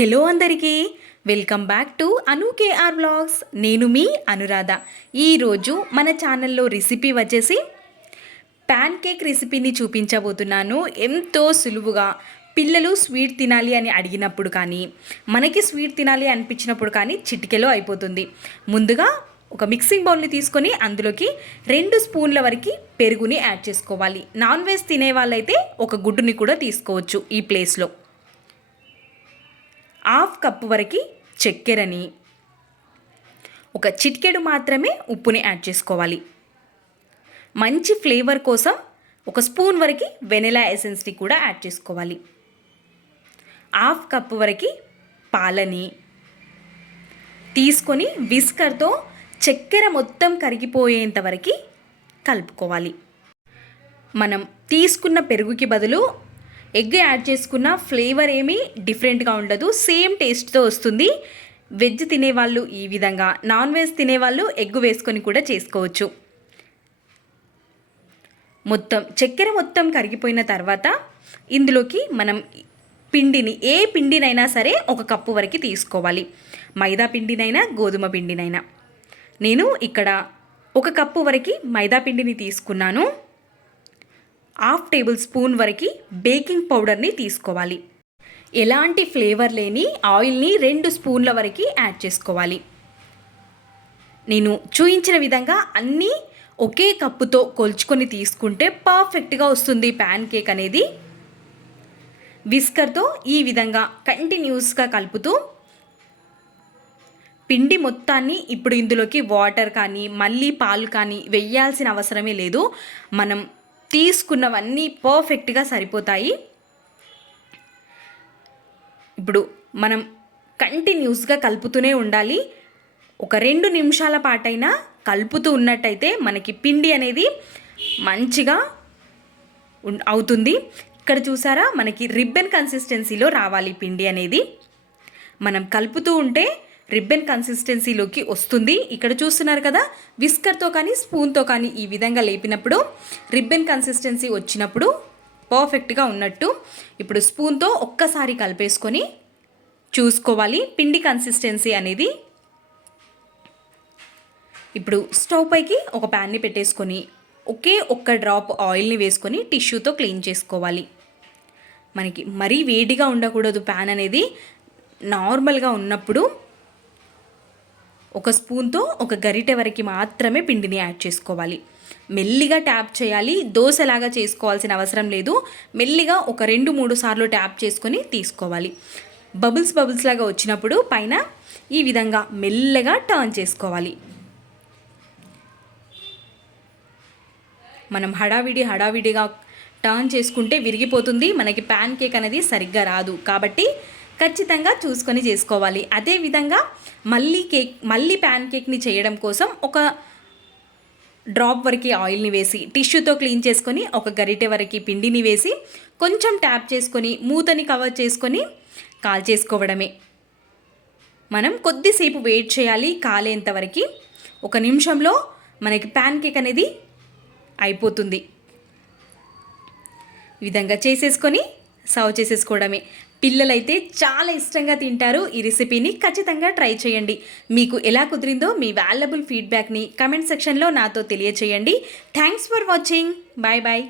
Hello అందరికీ welcome back to Anu KR blogs నేను మీ అనురాధ. ఈరోజు మన ఛానల్లో రెసిపీ వచ్చేసి ప్యాన్ కేక్ రెసిపీని చూపించబోతున్నాను. ఎంతో సులువుగా పిల్లలు స్వీట్ తినాలి అని అడిగినప్పుడు కానీ మనకి స్వీట్ తినాలి అనిపించినప్పుడు కానీ చిటికెలో అయిపోతుంది. ముందుగా ఒక మిక్సింగ్ బౌల్ని తీసుకొని అందులోకి రెండు స్పూన్ల వరకు పెరుగుని యాడ్ చేసుకోవాలి. నాన్ వెజ్ తినే వాళ్ళైతే ఒక గుడ్డుని కూడా తీసుకోవచ్చు ఈ ప్లేస్లో. హాఫ్ కప్ వరకు చక్కెరని. ఒక చిటికెడు మాత్రమే ఉప్పుని యాడ్ చేసుకోవాలి. మంచి ఫ్లేవర్ కోసం ఒక స్పూన్ వరకు వెనిలా ఎసెన్స్ని కూడా యాడ్ చేసుకోవాలి. హాఫ్ కప్ వరకు పాలని తీసుకొని విస్కర్తో చక్కెర మొత్తం కరిగిపోయేంత వరకు కలుపుకోవాలి. మనం తీసుకున్న పెరుగుకి బదులు ఎగ్ యాడ్ చేసుకున్న ఫ్లేవర్ ఏమీ డిఫరెంట్గా ఉండదు. సేమ్ టేస్ట్తో వస్తుంది. వెజ్ తినేవాళ్ళు ఈ విధంగా. నాన్ వెజ్ తినేవాళ్ళు ఎగ్ వేసుకొని కూడా చేసుకోవచ్చు. మొత్తం చక్కెర మొత్తం కరిగిపోయిన తర్వాత ఇందులోకి మనం పిండిని ఏ పిండినైనా సరే ఒక కప్పు వరకు తీసుకోవాలి. మైదా పిండినైనా గోధుమ పిండినైనా. నేను ఇక్కడ ఒక కప్పు వరకు మైదా పిండిని తీసుకున్నాను. హాఫ్ టేబుల్ స్పూన్ వరకు బేకింగ్ పౌడర్ని తీసుకోవాలి. ఎలాంటి ఫ్లేవర్ లేని ఆయిల్ని రెండు స్పూన్ల వరకు యాడ్ చేసుకోవాలి. నేను చూయించిన విధంగా అన్నీ ఒకే కప్పుతో కొలుచుకొని తీసుకుంటే పర్ఫెక్ట్గా వస్తుంది ప్యాన్ కేక్ అనేది. విస్కర్తో ఈ విధంగా కంటిన్యూస్గా కలుపుతూ పిండి మొత్తాన్ని ఇప్పుడు ఇందులోకి వాటర్ కానీ మళ్ళీ పాలు కానీ వెయ్యాల్సిన అవసరమే లేదు. మనం తీసుకున్నవన్నీ పర్ఫెక్ట్గా సరిపోతాయి. ఇప్పుడు మనం కంటిన్యూస్గా కలుపుతూనే ఉండాలి. ఒక రెండు నిమిషాల పాటైనా కలుపుతూ ఉన్నట్టయితే మనకి పిండి అనేది మంచిగా అవుతుంది. ఇక్కడ చూసారా? మనకి రిబ్బన్ కన్సిస్టెన్సీలో రావాలి పిండి అనేది. మనం కలుపుతూ ఉంటే రిబ్బన్ కన్సిస్టెన్సీలోకి వస్తుంది. ఇక్కడ చూస్తున్నారు కదా విస్కర్తో కానీ స్పూన్తో కానీ ఈ విధంగా లేపినప్పుడు రిబ్బన్ కన్సిస్టెన్సీ వచ్చినప్పుడు పర్ఫెక్ట్గా ఉన్నట్టు ఇప్పుడు స్పూన్తో ఒక్కసారి కలిపేసుకొని చూసుకోవాలి. పిండి కన్సిస్టెన్సీ అనేది ఇప్పుడు స్టవ్ పైకి ఒక ప్యాన్ని పెట్టేసుకొని ఒకే ఒక్క డ్రాప్ ఆయిల్ని వేసుకొని టిష్యూతో క్లీన్ చేసుకోవాలి. మనకి మరీ వేడిగా ఉండకూడదు ప్యాన్ అనేది. నార్మల్గా ఉన్నప్పుడు ఒక స్పూన్తో ఒక గరిటె వరకు మాత్రమే పిండిని యాడ్ చేసుకోవాలి. మెల్లిగా ట్యాప్ చేయాలి. దోశలాగా చేసుకోవాల్సిన అవసరం లేదు. మెల్లిగా ఒక రెండు మూడు సార్లు ట్యాప్ చేసుకొని తీసుకోవాలి. బబుల్స్ బబుల్స్ లాగా వచ్చినప్పుడు పైన ఈ విధంగా మెల్లగా టర్న్ చేసుకోవాలి. మనం హడావిడి హడావిడిగా టర్న్ చేసుకుంటే విరిగిపోతుంది. మనకి ప్యాన్ కేక్ అనేది సరిగ్గా రాదు. కాబట్టి ఖచ్చితంగా చూసుకొని చేసుకోవాలి. అదేవిధంగా మళ్ళీ కేక్ మళ్ళీ ప్యాన్ కేక్ని చేయడం కోసం ఒక డ్రాప్ వరకు ఆయిల్ని వేసి టిష్యూతో క్లీన్ చేసుకొని ఒక గరిటె వరకు పిండిని వేసి కొంచెం ట్యాప్ చేసుకొని మూతని కవర్ చేసుకొని కాల్ చేసుకోవడమే. మనం కొద్దిసేపు వెయిట్ చేయాలి కాలేంత వరకు. ఒక నిమిషంలో మనకి ప్యాన్ కేక్ అనేది అయిపోతుంది. ఈ విధంగా చేసేసుకొని సర్వ్ చేసేసుకోవడమే. పిల్లలైతే చాలా ఇష్టంగా తింటారు. ఈ రెసిపీని ఖచ్చితంగా ట్రై చేయండి. మీకు ఎలా కుదిరిందో మీ వాల్యుబుల్ ఫీడ్బ్యాక్ని కమెంట్ సెక్షన్లో నాతో తెలియచేయండి. Thanks for watching. Bye bye.